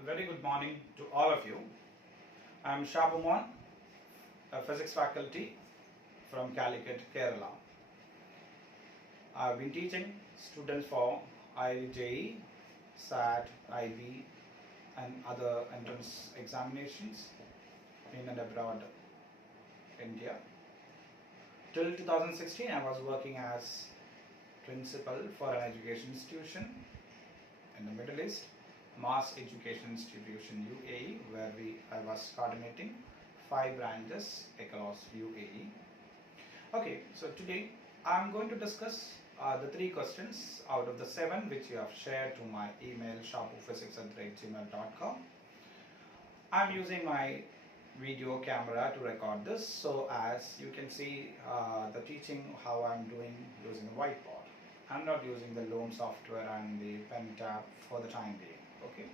A very good morning to all of you. I am Shabumon, a physics faculty from Calicut, Kerala. I have been teaching students for IJE, SAT, IB and other entrance examinations in and abroad India. Till 2016 I was working as principal for an education institution in the Middle East, Mass Education Institution UAE, where I was coordinating 5 branches across UAE. Okay, so today I am going to discuss the 3 questions out of the 7 which you have shared to my email shapuphysics@gmail.com. I am using my video camera to record this, so as you can see the teaching how I am doing using a whiteboard. I am not using the loan software and the pen tab for the time being. Okay,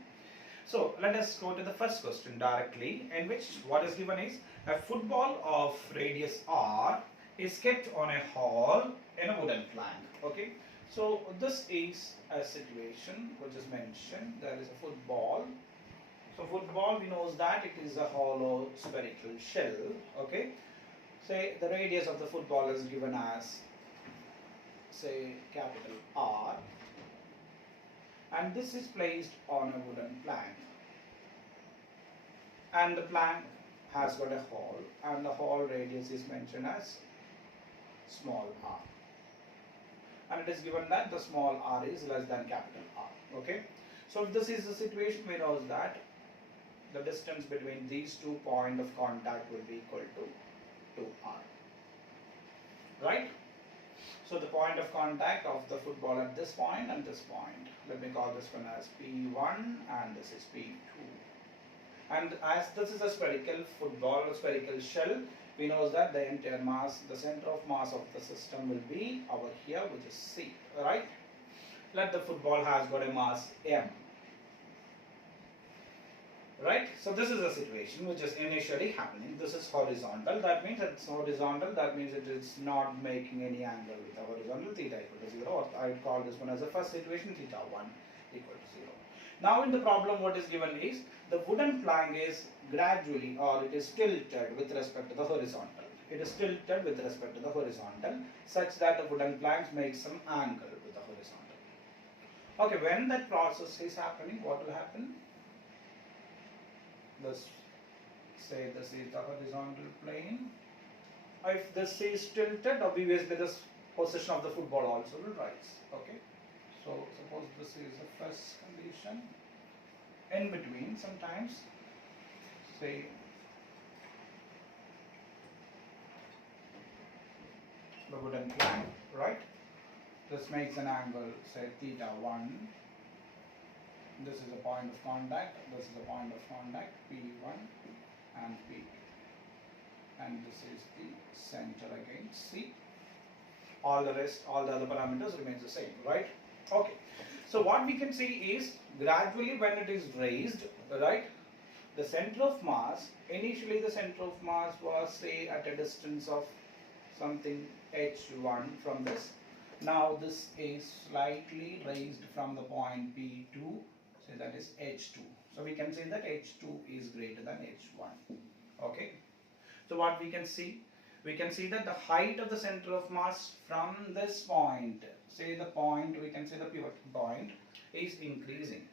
so let us go to the first question directly, in which what is given is a football of radius r is kept on a hall in a wooden plank. Okay, so this is a situation which is mentioned. There is a football. So football, we know that it is a hollow spherical shell. Okay, say the radius of the football is given as, say, capital R, and this is placed on a wooden plank, and the plank has got a hole, and the hole radius is mentioned as small r, and it is given that the small r is less than capital R. Okay, so if this is the situation, we know that the distance between these 2 points of contact will be equal to 2r, right? So the point of contact of the football at this point and this point, let me call this one as P1 and this is P2. And as this is a spherical football or spherical shell, we know that the entire mass, the center of mass of the system will be over here, which is C, right? Let the football has got a mass M. Right, so this is a situation which is initially happening. This is horizontal, that means it's horizontal, that means it is not making any angle with the horizontal, theta equal to 0. I would call this one as the first situation, theta 1 equal to 0. Now in the problem what is given is the wooden plank is gradually, or it is tilted with respect to the horizontal. It is tilted with respect to the horizontal such that the wooden plank makes some angle with the horizontal. Okay, when that process is happening, what will happen? This, say this is the horizontal plane. If this is tilted, obviously this position of the football also will rise. Okay, so suppose this is the first condition. In between, sometimes, say the wooden plank, right? This makes an angle, say theta 1. This is a point of contact, this is a point of contact, P1 and P2. And this is the center again, C. All the rest, all the other parameters remains the same, right? Okay. So what we can see is gradually when it is raised, right, the center of mass, initially the center of mass was, say, at a distance of something h1 from this. Now this is slightly raised from the point P2. So that is H2. So we can say that H2 is greater than H1. Okay. So what we can see? We can see that the height of the center of mass from this point, say the point, we can say the pivot point, is increasing.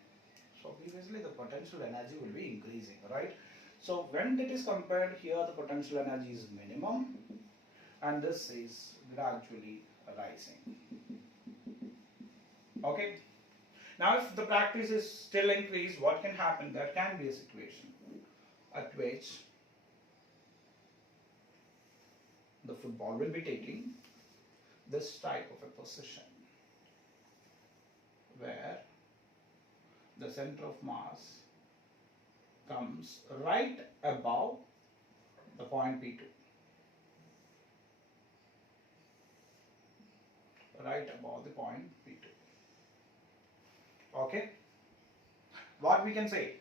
So obviously the potential energy will be increasing, right? So when it is compared here, the potential energy is minimum and this is gradually rising. Okay. Now if the practice is still increased, what can happen? There can be a situation at which the football will be taking this type of a position where the center of mass comes right above the point P2. Right above the point P2. Okay, what we can say,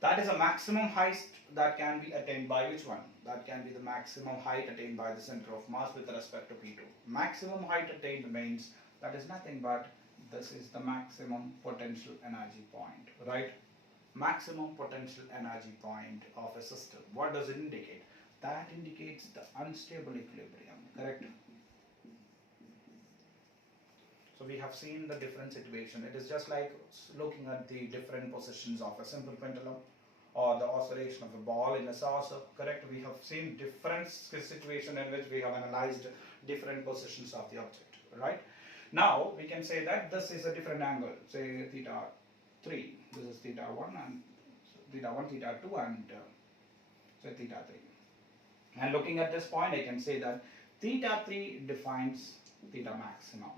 that is a maximum height that can be attained by which one? That can be the maximum height attained by the center of mass with respect to P2. Maximum height attained means that is nothing but this is the maximum potential energy point, right? maximum potential energy point of a system. What does it indicate? That indicates the unstable equilibrium, correct? So we have seen the different situation. It is just like looking at the different positions of a simple pendulum or the oscillation of a ball in a saucer, correct? We have seen different situation in which we have analyzed different positions of the object, right? Now we can say that this is a different angle, say theta 3. This is theta 1 and theta 1, theta 2 and say theta 3. And looking at this point, I can say that theta 3 defines theta maximum.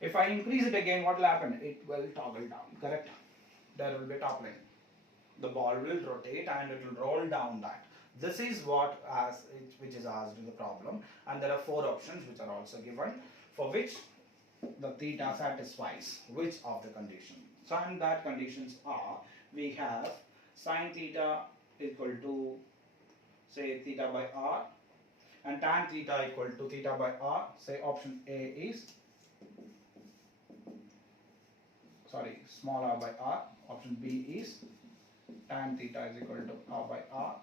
If I increase it again, what will happen? It will toggle down, correct? There will be toppling. The ball will rotate and it will roll down that. This is which is asked in the problem, and there are 4 options which are also given for which the theta satisfies which of the condition. So and that conditions are, we have sine theta equal to say theta by r and tan theta equal to theta by r. Say option A is small r by r. Option B is tan theta is equal to r by r.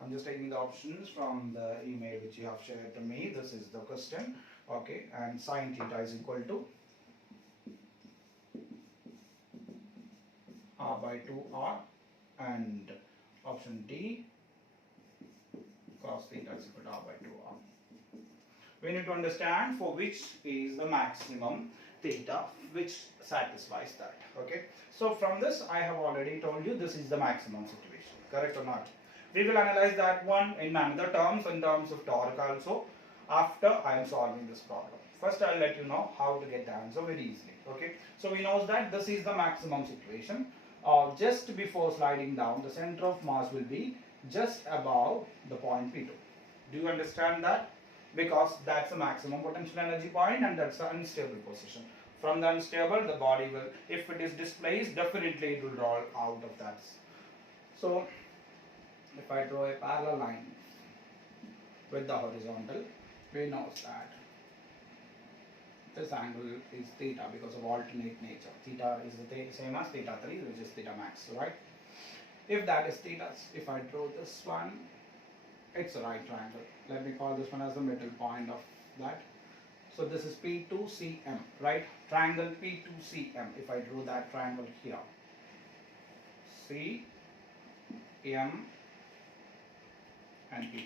I'm just taking the options from the email which you have shared to me. This is the question. Okay, and sine theta is equal to r by 2r, and option D, cos theta is equal to r by 2r. We need to understand for which is the maximum theta which satisfies that. Okay, so from this I have already told you this is the maximum situation, correct or not? We will analyze that one in another terms, in terms of torque also, after I am solving this problem. First I will let you know how to get the answer very easily. Okay, so we know that this is the maximum situation. Just before sliding down, the center of mass will be just above the point P2. Do you understand that? Because that's the maximum potential energy point and that's the unstable position. From the unstable, the body will, if it is displaced, definitely it will roll out of that. So if I draw a parallel line with the horizontal, we know that this angle is theta because of alternate nature. Theta is the same as theta 3, which is theta max, right? If that is theta, if I draw this one, it's a right triangle. Let me call this one as the middle point of that. So this is P2CM, right? Triangle P2CM. If I draw that triangle here, CM and P2.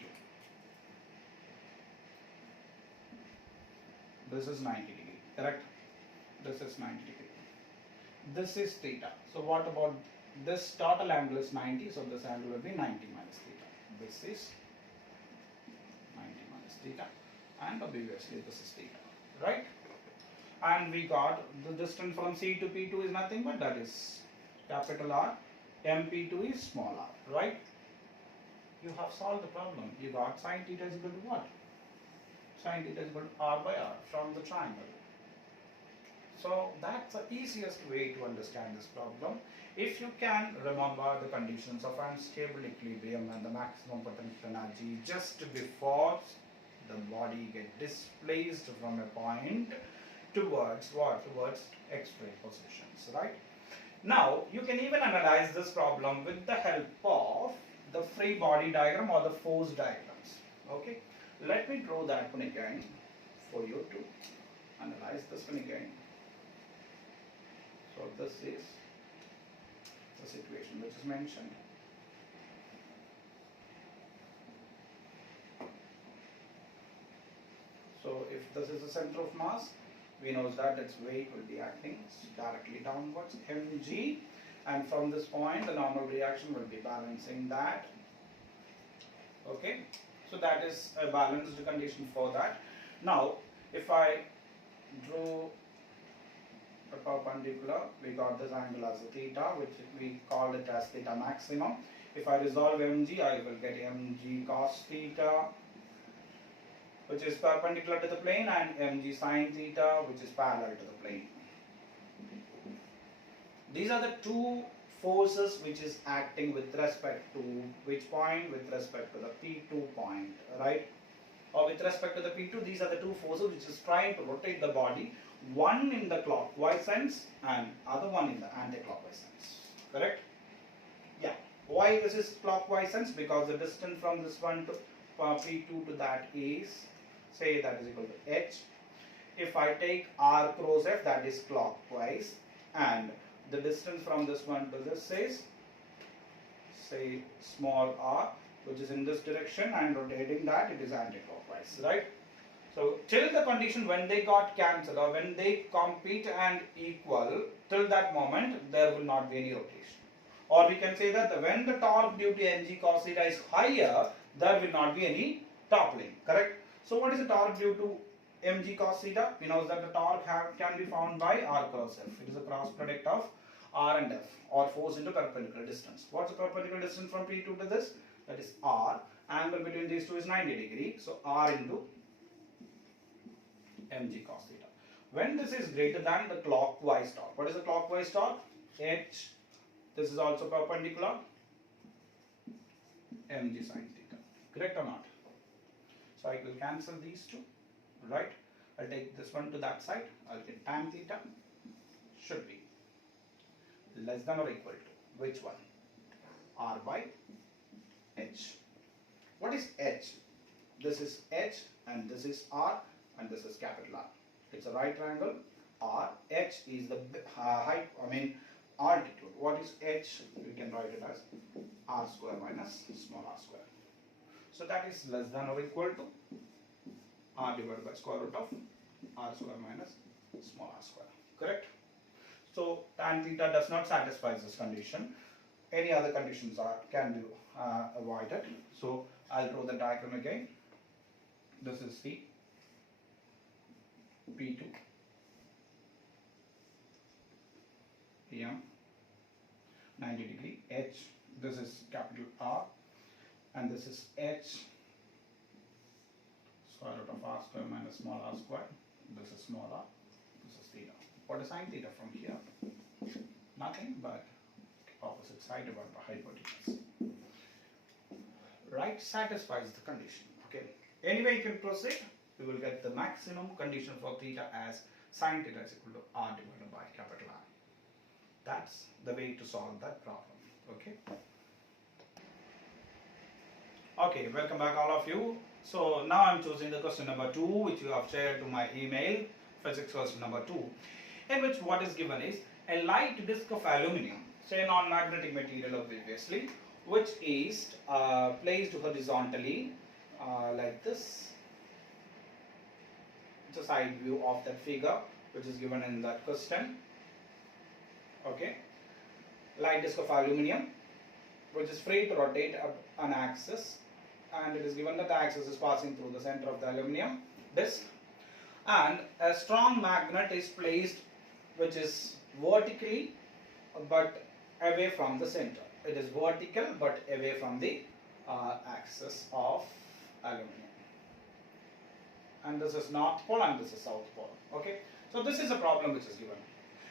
This is 90 degree, correct? This is 90 degree. This is theta. So what about this total angle is 90, so this angle will be 90 minus theta. This is 90 minus theta, and obviously this is theta, right? And we got the distance from C to P2 is nothing but that is capital R, MP2 is small r, right? You have solved the problem. You got sine theta is equal to what? Sine theta is equal to r by r from the triangle. So that's the easiest way to understand this problem. If you can remember the conditions of unstable equilibrium and the maximum potential energy just before the body get displaced from a point towards what? Towards x-ray positions, right? Now you can even analyze this problem with the help of the free body diagram or the force diagrams. Okay, let me draw that one again for you to analyze this one again. So this is the situation which is mentioned. So if this is the center of mass, we know that its weight will be acting directly downwards, mg, and from this point the normal reaction will be balancing that. Okay, so that is a balanced condition for that. Now if I drew a perpendicular, we got this angle as a theta, which we call it as theta maximum. If I resolve mg, I will get mg cos theta, which is perpendicular to the plane, and mg sin theta, which is parallel to the plane. These are the two forces which is acting with respect to which point? With respect to the P2 point, right? Or with respect to the P2, these are the two forces which is trying to rotate the body one in the clockwise sense and other one in the anti-clockwise sense. Correct? Yeah. Why this is clockwise sense? Because the distance from this one to P2 to that is, say that is equal to h. If I take r cross f, that is clockwise, and the distance from this one to this is, say, small r, which is in this direction, and rotating that, it is anti-clockwise, right? So till the condition when they got cancelled or when they compete and equal, till that moment there will not be any rotation. Or we can say that when the torque due to mg cos theta is higher, there will not be any toppling, correct? So what is the torque due to mg cos theta? We know that the torque can be found by r cross f. It is a cross product of r and f, or force into perpendicular distance. What's the perpendicular distance from P2 to this? That is r. Angle between these two is 90 degree. So r into mg cos theta. When this is greater than the clockwise torque, what is the clockwise torque? H. This is also perpendicular. Mg sin theta. Correct or not? So I will cancel these two. Right? I'll take this one to that side. I'll get tan theta. Should be less than or equal to which one? R by H. What is H? This is H and this is R and this is capital R. It's a right triangle. R. H is the height, altitude. What is H? We can write it as R square minus small r square. So that is less than or equal to R divided by square root of R square minus small r square. Correct? So tan theta does not satisfy this condition. Any other conditions can be avoided. So I'll draw the diagram again. This is the P2 PM 90 degree H. This is capital R and this is H square root of R square minus small r square. This is small r. This is theta. What is sin theta from here? Nothing but opposite side divided by hypotenuse. Right satisfies the condition. Okay. Anyway, you can proceed. We will get the maximum condition for theta as sin theta is equal to r divided by capital R. That's the way to solve that problem. Okay. Okay, welcome back all of you. So now I'm choosing the question number 2, which you have shared to my email, physics question number 2, in which what is given is a light disc of aluminium, say non-magnetic material obviously, which is placed horizontally like this. It's a side view of that figure which is given in that question. Okay, light disc of aluminium which is free to rotate up an axis, and it is given that the axis is passing through the center of the aluminium disc, and a strong magnet is placed which is vertically but away from the center. It is vertical but away from the axis of aluminium. And this is north pole and this is south pole. Okay, so this is a problem which is given.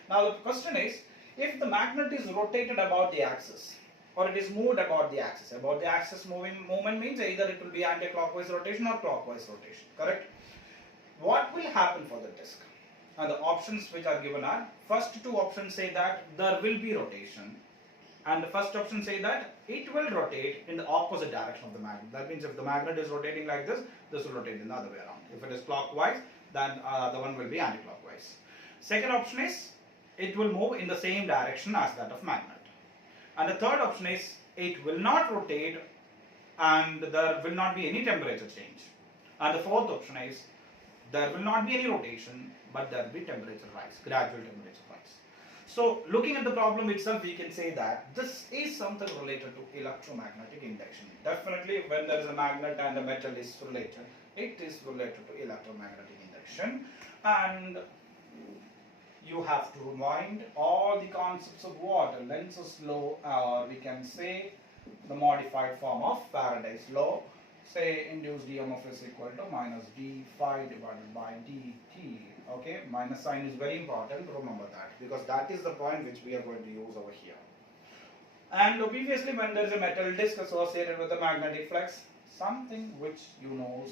Now the question is, if the magnet is rotated about the axis, or it is moved about the axis. About the axis movement means either it will be anti-clockwise rotation or clockwise rotation. Correct? What will happen for the disc? And the options which are given are, first two options say that there will be rotation, and the first option say that it will rotate in the opposite direction of the magnet. That means if the magnet is rotating like this, this will rotate in the other way around. If it is clockwise, then the one will be anti-clockwise. Second option is, it will move in the same direction as that of magnet. And the third option is, it will not rotate and there will not be any temperature change. And the fourth option is, there will not be any rotation but there will be temperature rise, gradual temperature rise. So looking at the problem itself, we can say that this is something related to electromagnetic induction. Definitely when there is a magnet and a metal is related, it is related to electromagnetic induction. And you have to remind all the concepts of what? Lenz's law, or we can say the modified form of Faraday's law. Say induced EMF is equal to minus d phi divided by dt. Okay, minus sign is very important, remember that, because that is the point which we are going to use over here. And obviously when there is a metal disc associated with a magnetic flux, something which you know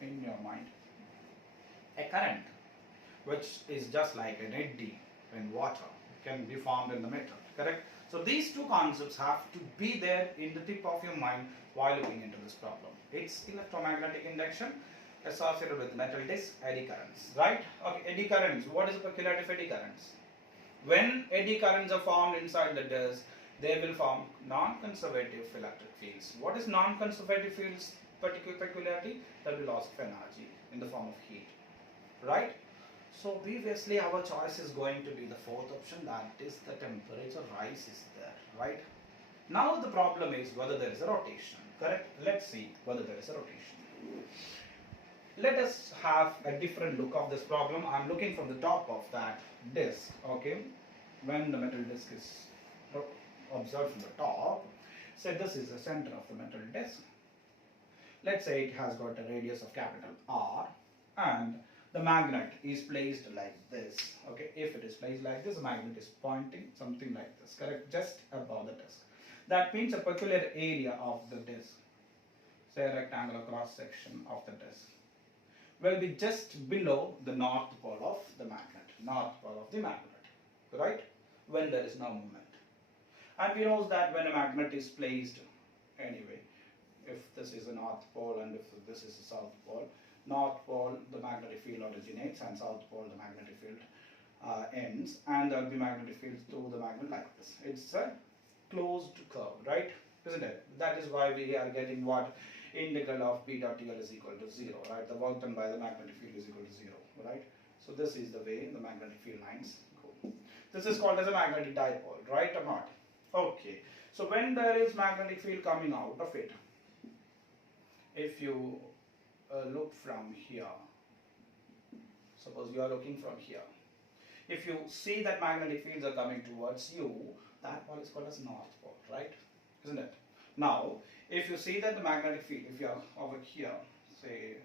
in your mind, a current. which is just like an eddy in water. It can be formed in the metal, correct? So these two concepts have to be there in the tip of your mind while looking into this problem. It's electromagnetic induction associated with metal disc, eddy currents, right? Okay, eddy currents. What is the peculiarity of eddy currents? When eddy currents are formed inside the disc, they will form non-conservative electric fields. What is non-conservative fields peculiarity? There will be loss of energy in the form of heat, right? So previously our choice is going to be the fourth option, that is the temperature rise is there, right? Now the problem is whether there is a rotation, correct? Let's see whether there is a rotation. Let us have a different look of this problem. I'm looking from the top of that disc, okay? When the metal disc is observed from the top, say this is the center of the metal disc. Let's say it has got a radius of capital R, and the magnet is placed like this, okay? If it is placed like this, the magnet is pointing something like this, correct? Just above the disc. That means a peculiar area of the disc, say a rectangular cross section of the disc, will be just below the north pole of the magnet, right? When there is no movement. And we know that when a magnet is placed, anyway, if this is the north pole and if this is the south pole, north pole the magnetic field originates and south pole the magnetic field ends, and there will be magnetic fields through the magnet like this. It's a closed curve, right? Isn't it? That is why we are getting what? Integral of P dot TL is equal to 0, right? The work done by the magnetic field is equal to 0, right? So this is the way the magnetic field lines go. This is called as a magnetic dipole, right or not? Okay. So when there is magnetic field coming out of it, if you look from here, suppose you are looking from here, if you see that magnetic fields are coming towards you, that pole is called as north pole, right? Isn't it? Now, if you see that the magnetic field, if you are over here, say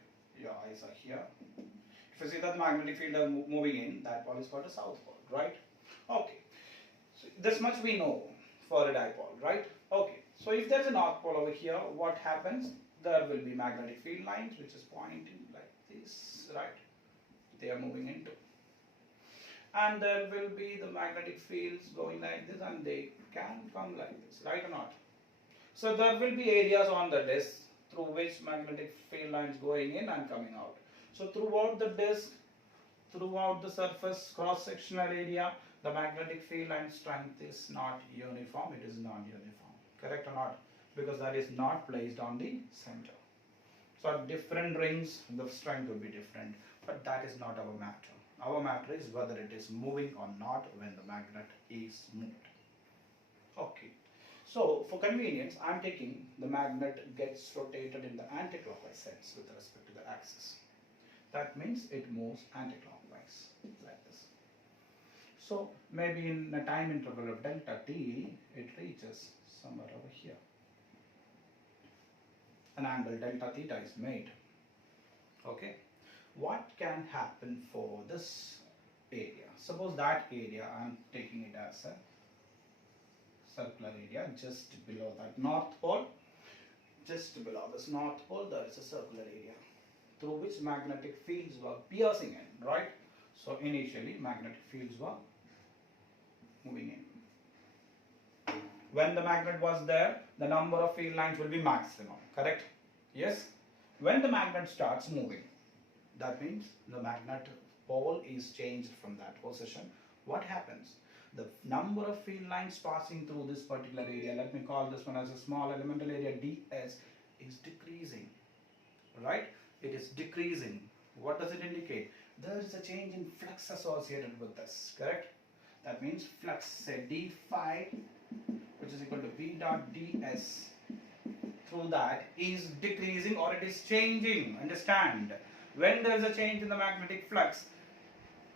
your eyes are here, if you see that the magnetic field are moving in, that pole is called a south pole, right? Okay. So this much we know for a dipole, right? Okay. So if there is a north pole over here, what happens? There will be magnetic field lines which is pointing like this, right? They are moving into. And there will be the magnetic fields going like this, and they can come like this, right or not? So there will be areas on the disk through which magnetic field lines going in and coming out. So throughout the disk, throughout the surface cross-sectional area, the magnetic field line strength is not uniform, it is non-uniform, correct or not? Because that is not placed on the center. So at different rings, the strength will be different, but that is not our matter. Our matter is whether it is moving or not when the magnet is moved. Okay. So for convenience, I am taking the magnet gets rotated in the anticlockwise sense with respect to the axis. That means it moves anticlockwise like this. So maybe in a time interval of delta t, it reaches somewhere over here. An angle delta theta is made. Okay. What can happen for this area? Suppose that area, I am taking it as a circular area just below that north pole. Just below this north pole, there is a circular area through which magnetic fields were piercing in, right? So initially, magnetic fields were moving in. When the magnet was there, the number of field lines will be maximum, correct? Yes? When the magnet starts moving, that means the magnet pole is changed from that position. What happens? The number of field lines passing through this particular area, let me call this one as a small elemental area ds, is decreasing, right? It is decreasing. What does it indicate? There is a change in flux associated with this, correct? That means flux, say d phi, which is equal to v dot ds, through that is decreasing or it is changing, understand? When there is a change in the magnetic flux,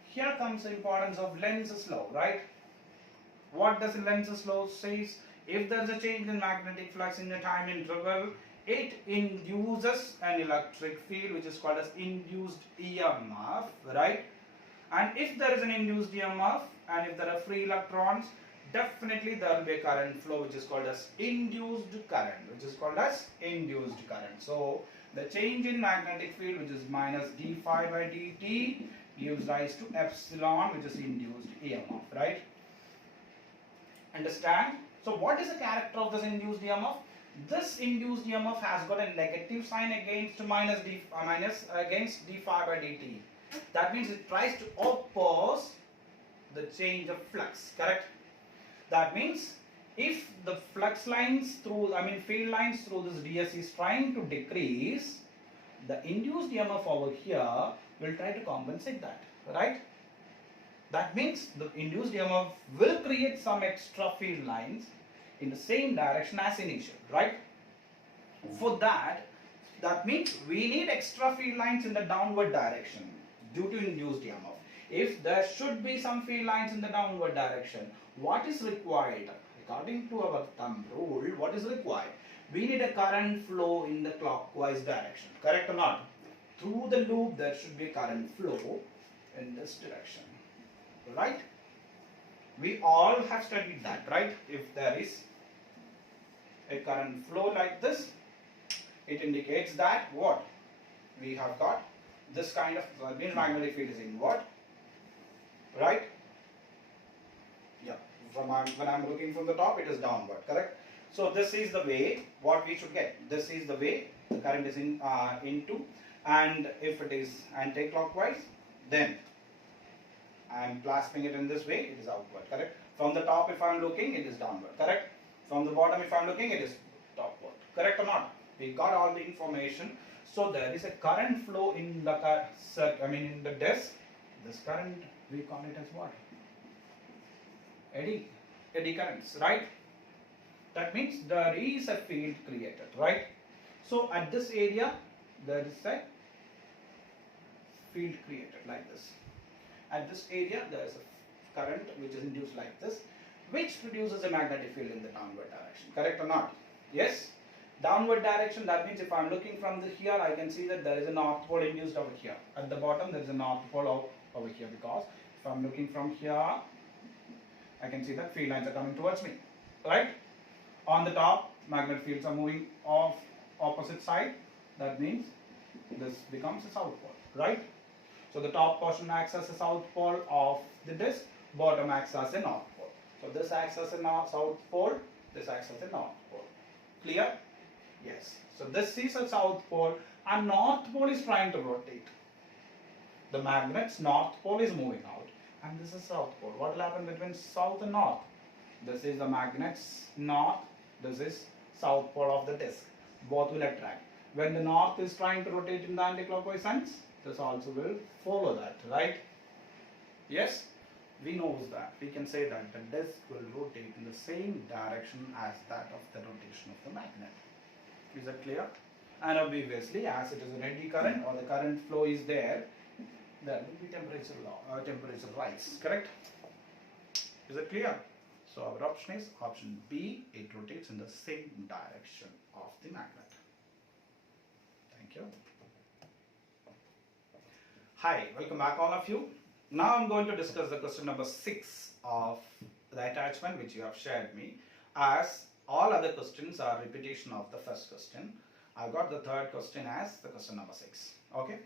here comes the importance of Lenz's law, right? What does Lenz's law says? If there is a change in magnetic flux in a time interval, it induces an electric field which is called as induced EMF, right? And if there is an induced EMF and if there are free electrons, definitely there will be a current flow which is called as induced current, So the change in magnetic field, which is minus d phi by dt, gives rise to epsilon, which is induced EMF, right? Understand? So what is the character of this induced EMF? This induced EMF has got a negative sign against against d phi by dt. That means it tries to oppose the change of flux, correct? That means if the flux lines through, field lines through this ds is trying to decrease, the induced EMF over here will try to compensate that, right? That means the induced EMF will create some extra field lines in the same direction as initial, right? For that means we need extra field lines in the downward direction due to induced EMF. If there should be some field lines in the downward direction, what is required? According to our thumb rule, what is required? We need a current flow in the clockwise direction, correct or not? Through the loop there should be a current flow in this direction, right? We all have studied that, right? If there is a current flow like this, it indicates that what? We have got this kind of magnetic field is inward, right? Yeah, when I'm looking from the top, it is downward, correct? So this is the way what we should get. This is the way the current is into, and if it is anti-clockwise, then I am clasping it in this way, it is outward, correct? From the top if I am looking, it is downward, correct? From the bottom if I am looking, it is topward, correct or not? We got all the information. So there is a current flow in the in the disc. This current, we call it as what? Eddy currents, right? That means there is a field created, right? So at this area there is a field created like this. At this area there is a current which is induced like this, which produces a magnetic field in the downward direction, correct or not? Yes? Downward direction, that means if I am looking from here, I can see that there is a north pole induced over here. At the bottom there is a north pole over here, because if I am looking from here, I can see that field lines are coming towards me, right? On the top, magnetic fields are moving off opposite side. That means this becomes a south pole, right? So the top portion acts as a south pole of the disc, bottom acts as a north pole. So this acts as a south pole, this acts as a north pole. Clear? Yes. So this is a south pole and north pole is trying to rotate. The magnet's north pole is moving out and this is south pole. What will happen between south and north? This is the magnet's north, this is south pole of the disc. Both will attract. When the north is trying to rotate in the anti-clockwise sense, this also will follow that, right? Yes? We know that. We can say that the disc will rotate in the same direction as that of the rotation of the magnet. Is that clear? And obviously, as it is an eddy current or the current flow is there will be temperature rise, correct? Is it clear? So our option is option B, it rotates in the same direction of the magnet. Thank you. Hi, welcome back all of you. Now I'm going to discuss the question number 6 of the attachment which you have shared me. As all other questions are repetition of the first question, I got the third question as the question number 6. Okay,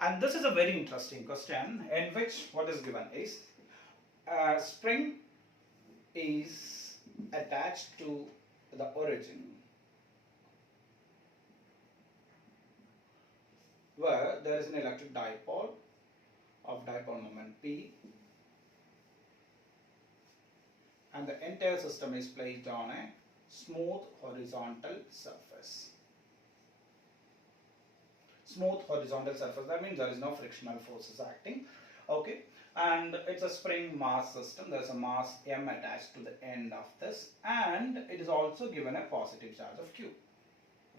and this is a very interesting question in which what is given is a spring is attached to the origin where there is an electric dipole of dipole moment P, and the entire system is placed on a smooth horizontal surface. Smooth horizontal surface, that means there is no frictional forces acting. Okay, and it's a spring mass system. There is a mass m attached to the end of this, and it is also given a positive charge of q,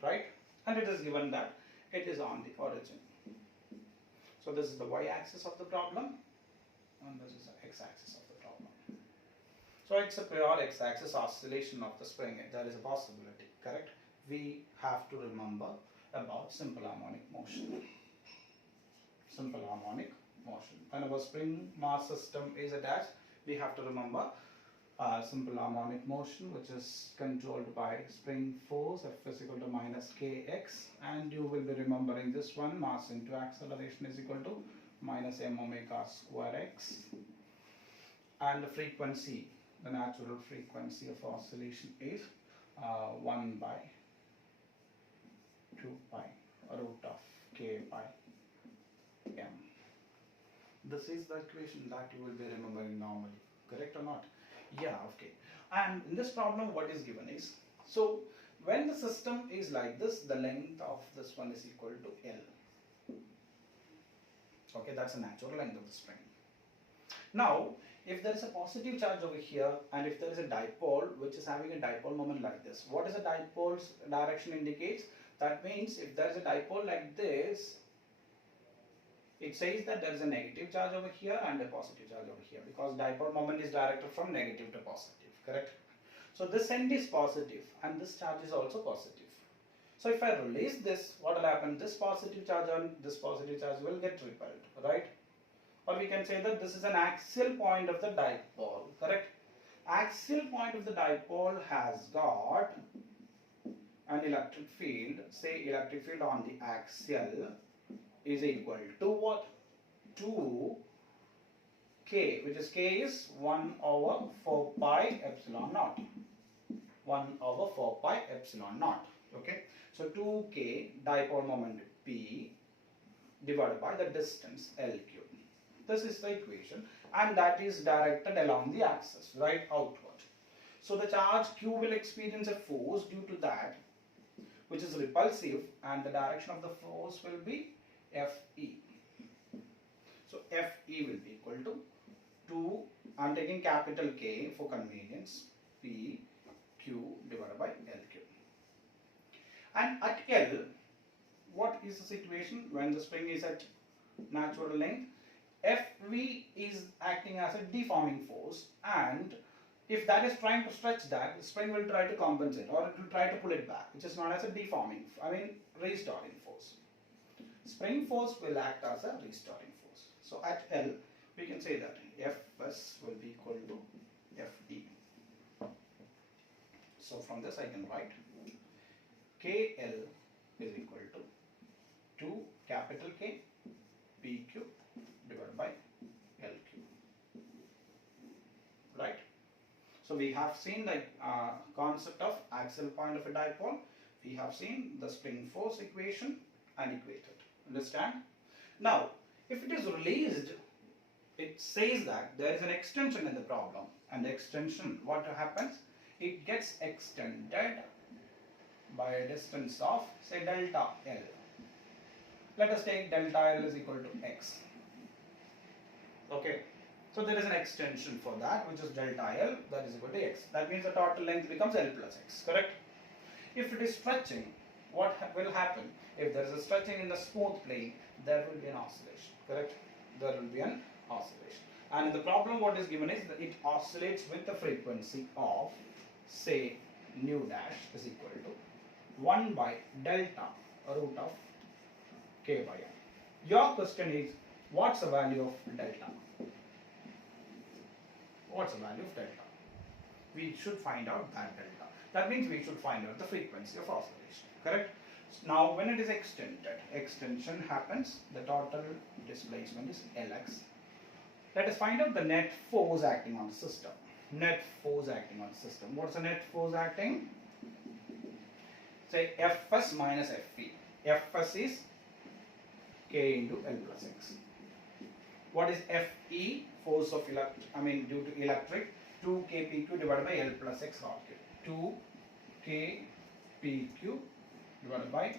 right? And it is given that it is on the origin. So this is the y-axis of the problem, and this is the x-axis of the problem. So it's a pure x-axis oscillation of the spring. There is a possibility, correct? We have to remember about simple harmonic motion. Simple harmonic motion. When our spring mass system is attached, we have to remember simple harmonic motion, which is controlled by spring force F is equal to minus kx, and you will be remembering this one, mass into acceleration is equal to minus m omega square x, and the frequency, the natural frequency of oscillation is 1 by 2 pi root of k by m. This is the equation that you will be remembering normally, correct or not? Yeah, okay. And in this problem what is given is, so when the system is like this, the length of this one is equal to L. Okay, that's the natural length of the spring. Now, if there is a positive charge over here and if there is a dipole which is having a dipole moment like this, what is a dipole's direction indicates? That means if there is a dipole like this, it says that there is a negative charge over here and a positive charge over here, because dipole moment is directed from negative to positive, correct? So this end is positive and this charge is also positive. So if I release this, what will happen? This positive charge on this positive charge will get repelled, right? Or we can say that this is an axial point of the dipole, correct? Axial point of the dipole has got an electric field, say electric field on the axial is equal to what? 2 k, which is k is 1 over 4 pi epsilon naught. 1 over 4 pi epsilon naught. Okay, so 2k dipole moment P divided by the distance L cube. This is the equation, and that is directed along the axis, right, outward. So the charge Q will experience a force due to that, which is repulsive, and the direction of the force will be Fe. So Fe will be equal to 2, I am taking capital K for convenience, P Q divided by L cube. And at L, what is the situation when the spring is at natural length? Fv is acting as a deforming force, and if that is trying to stretch that, the spring will try to compensate, or it will try to pull it back, which is known as a deforming, restoring force. Spring force will act as a restoring force. So at L, we can say that Fs will be equal to Fd. So from this I can write KL is equal to 2 capital K PQ divided by LQ. Right? So we have seen the concept of axial point of a dipole. We have seen the spring force equation and equated. Understand? Now, if it is released, it says that there is an extension in the problem, and the extension, what happens? It gets extended by a distance of, say, delta L. Let us take delta L is equal to x. Okay, so there is an extension for that, which is delta L, that is equal to x. That means the total length becomes L plus x, correct? If it is stretching, what will happen? If there is a stretching in the smooth plane, there will be an oscillation, correct? There will be an oscillation. And in the problem, what is given is that it oscillates with the frequency of, say, nu dash is equal to 1 by delta root of k by m. Your question is, what's the value of delta? What's the value of delta? We should find out that delta. That means we should find out the frequency of oscillation, correct? Now, when it is extended, extension happens, the total displacement is Lx. Let us find out the net force acting on the system. Net force acting on the system. What's the net force acting? Say Fs minus Fe. Fs is K into L plus X. What is Fe? Force of due to electric, 2 kpq divided by L plus X whole cube. 2 kpq divided by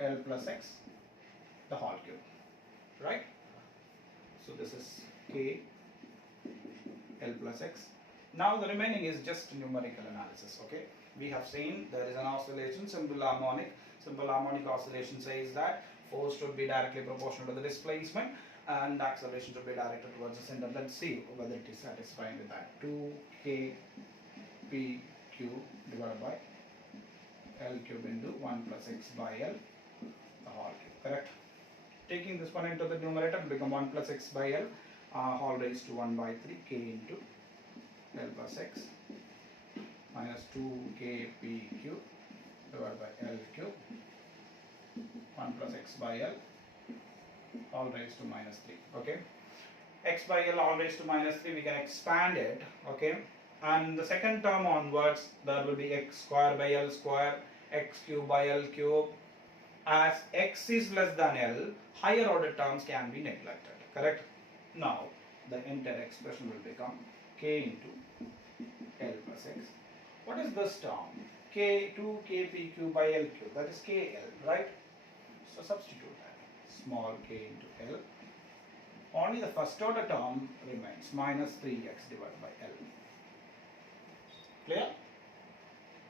L plus X the whole cube. Right? So this is K L plus X. Now the remaining is just numerical analysis. Okay, we have seen there is an oscillation, simple harmonic. Simple harmonic oscillation says that force should be directly proportional to the displacement and the acceleration should be directed towards the center. Let's see whether it is satisfying with that. 2 k p q divided by L cube into 1 plus x by L the whole cube. Correct? Taking this one into the numerator, it will become 1 plus x by L whole raised to 1 by 3 k into L plus x minus 2 k p cube divided by L cube 1 plus x by L all raised to minus 3. Okay, x by L all raised to minus 3, we can expand it. Okay, and the second term onwards, there will be x square by L square, x cube by L cube. As x is less than L, higher order terms can be neglected. Correct? Now, the entire expression will become k into L plus x. What is this term? K 2kp by L cube. That is kL, right? So substitute that. Small k into L. Only the first order term remains, minus 3x divided by L. Clear?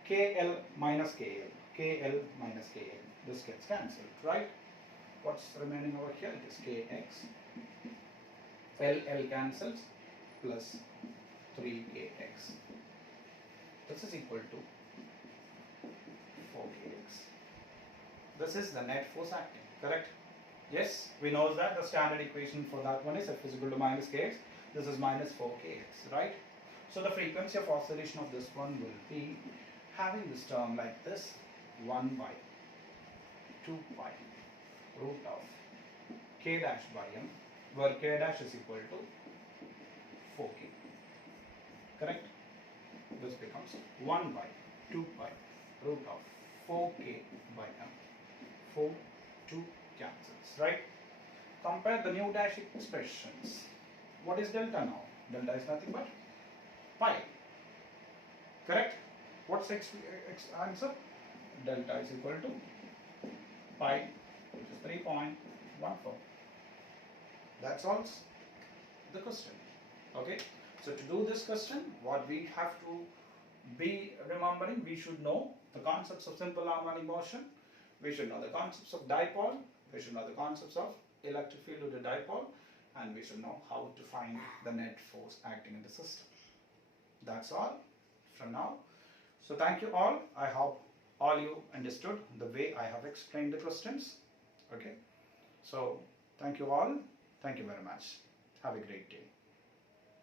KL minus KL. KL minus KL. This gets cancelled, right? What's remaining over here? It is KX. L cancels, plus 3KX. This is equal to 4KX. This is the net force acting, correct? Yes, we know that the standard equation for that one is F is equal to minus Kx. This is minus 4Kx, right? So the frequency of oscillation of this one will be having this term like this, 1 by 2 pi root of K dash by M, where K dash is equal to 4K. Correct? This becomes 1 by 2 pi root of 4K by M. 4, 2 cancels, right? Compare the new dash expressions. What is delta now? Delta is nothing but pi. Correct? What's X answer? Delta is equal to pi, which is 3.14. That solves the question. Okay? So to do this question, what we have to be remembering, we should know the concepts of simple harmonic motion, we should know the concepts of dipole, we should know the concepts of electric field with a dipole, and we should know how to find the net force acting in the system. That's all from now. So thank you all. I hope all you understood the way I have explained the questions. Okay. So thank you all. Thank you very much. Have a great day.